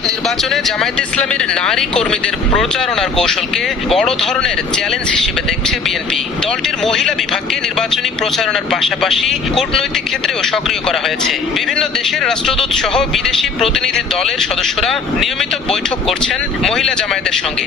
সংসদ নির্বাচনে জামায়াত ইসলামের নারী কর্মীদের প্রচারণার কৌশলকে বড় ধরনের চ্যালেঞ্জ হিসেবে দেখছে বিএনপি। দলটির মহিলা বিভাগকে নির্বাচনী প্রচারণার পাশাপাশি কূটনৈতিক ক্ষেত্রেও সক্রিয় করা হয়েছে। বিভিন্ন দেশের রাষ্ট্রদূত সহ বিদেশি প্রতিনিধি দলের সদস্যরা নিয়মিত বৈঠক করছেন মহিলা জামায়াতের সঙ্গে।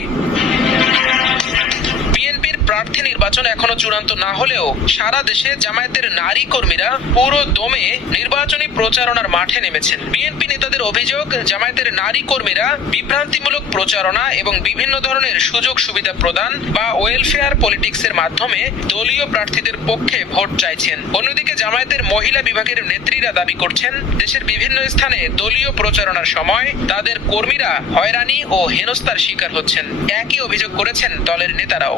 প্রার্থী নির্বাচন এখনও চূড়ান্ত না হলেও সারা দেশে জামায়াতের নারী কর্মীরা পুরো দমে নির্বাচনী প্রচারণার মাঠে নেমেছেন। বিএনপি নেতাদের অভিযোগ, জামায়াতের নারী কর্মীরা বিভ্রান্তিমূলক প্রচারণা এবং বিভিন্ন ধরনের সুযোগ সুবিধা প্রদান বা ওয়েলফেয়ার পলিটিক্সের মাধ্যমে দলীয় প্রার্থীদের পক্ষে ভোট চাইছেন। অন্যদিকে জামায়াতের মহিলা বিভাগের নেত্রীরা দাবি করছেন, দেশের বিভিন্ন স্থানে দলীয় প্রচারণার সময় তাদের কর্মীরা হয়রানি ও হেনস্থার শিকার হচ্ছেন। একই অভিযোগ করেছেন দলের নেতারাও।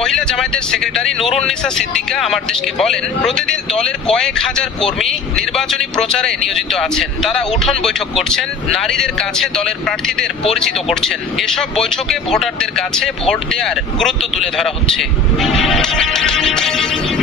মহিলা জামায়াতের সেক্রেটারি নুরুন্নিসা সিদ্দিকা আমার দেশকে বলেন, প্রতিদিন দলের কয়েক হাজার কর্মী নির্বাচনী প্রচারে নিয়োজিত আছেন। তারা উঠোন বৈঠক করছেন, নারীদের কাছে দলের প্রার্থীদের পরিচিত করছেন। এসব বৈঠকে ভোটারদের কাছে ভোট দেওয়ার গুরুত্ব তুলে ধরা হচ্ছে।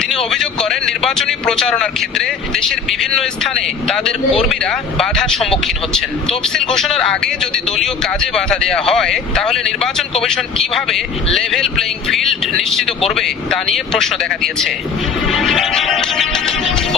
তিনি অভিযোগ করেন, নির্বাচনী প্রচারণার ক্ষেত্রে দেশের বিভিন্ন স্থানে তাদের কর্মীরা বাধার সম্মুখীন হচ্ছেন। তফসিল ঘোষণার আগে যদি দলীয় কাজে বাধা দেয়া হয়, তাহলে নির্বাচন কমিশন কীভাবে লেভেল প্লেইং ফিল্ড নিশ্চিত করবে তা নিয়ে প্রশ্ন দেখা দিয়েছে।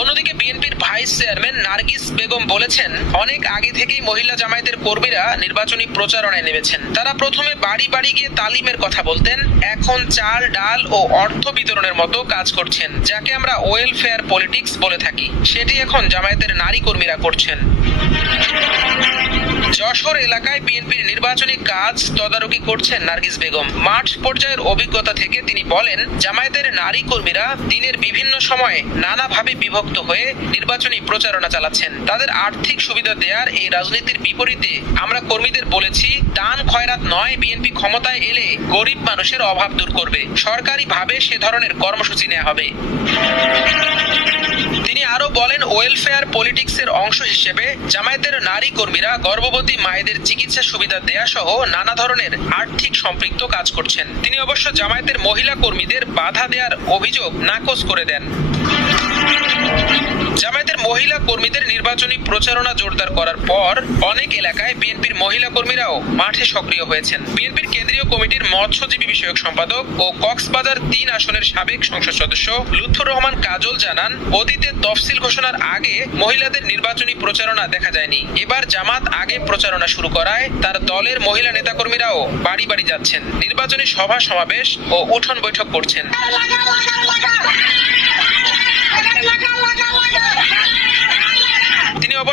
অন্যদিকে বিএনপির ভাইস চেয়ারম্যান নার্গিস বেগম বলেছেন, অনেক আগে থেকেই মহিলা জামায়াতের কর্মীরা নির্বাচনী প্রচারণায় নেমেছেন। তারা প্রথমে বাড়ি বাড়ি গিয়ে তালিমের কথা বলতেন, এখন চাল, ডাল ও অর্থ বিতরণের মতো কাজ করছেন, যাকে আমরা ওয়েলফেয়ার পলিটিক্স বলে থাকি। সেটি এখন জামায়াতের নারী কর্মীরা করছেন। যশোর এলাকায় বিএনপির নির্বাচনী কাজ তদারকি করছেন নার্গিস বেগম। মাঠ পর্যায়ের অভিজ্ঞতা থেকে তিনি বলেন, জামায়াতের নারী কর্মীরা দিনের বিভিন্ন সময়ে নানাভাবে বিভক্ত হয়ে নির্বাচনী প্রচারণা চালাচ্ছেন। তাদের আর্থিক সুবিধা দেওয়ার এই রাজনীতির বিপরীতে আমরা কর্মীদের বলেছি, দান খয়রাত নয়, বিএনপি ক্ষমতায় এলে গরিব মানুষের অভাব দূর করবে। সরকারিভাবে সে ধরনের কর্মসূচি নেওয়া হবে। তিনি আরও বলেন ওয়েলফেয়ার পলিটিক্সের অংশ হিসেবে জামায়াতের নারী কর্মীরা গর্ভবতী মায়েদের চিকিৎসা সুবিধা দেয়া সহ নানা ধরনের আর্থিক সম্পৃক্ত কাজ করছেন। তিনি অবশ্য জামায়াতের মহিলা কর্মীদের বাধা দেওয়ার অভিযোগ নাকচ করে দেন। কর্মীদের নির্বাচনী প্রচারণা জোরদার করার পর অনেক এলাকায় বিএনপির মহিলা কর্মীরাও মাঠে সক্রিয় হয়েছেন। বিএনপির কেন্দ্রীয় কমিটির মৎস্যজীবী বিষয়ক সম্পাদক ও কক্সবাজার তিন আসনের সাবেক সংসদ সদস্য লুৎফুর রহমান কাজল জানান, অতীতে তফসিল ঘোষণার আগে মহিলাদের নির্বাচনী প্রচারণা দেখা যায়নি। এবার জামাত আগে প্রচারণা শুরু করায় তার দলের মহিলা নেতাকর্মীরাও বাড়ি বাড়ি যাচ্ছেন। নির্বাচনী সভা সমাবেশ ও উঠোন বৈঠক করছেন।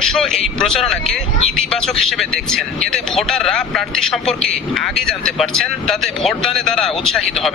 অবশ্য এই প্রচারণাকে ইতিবাচক হিসেবে দেখছেন। এতে ভোটাররা প্রার্থী সম্পর্কে আগে জানতে পারছেন, তাতে ভোটদানে তারা উৎসাহিত হবেন।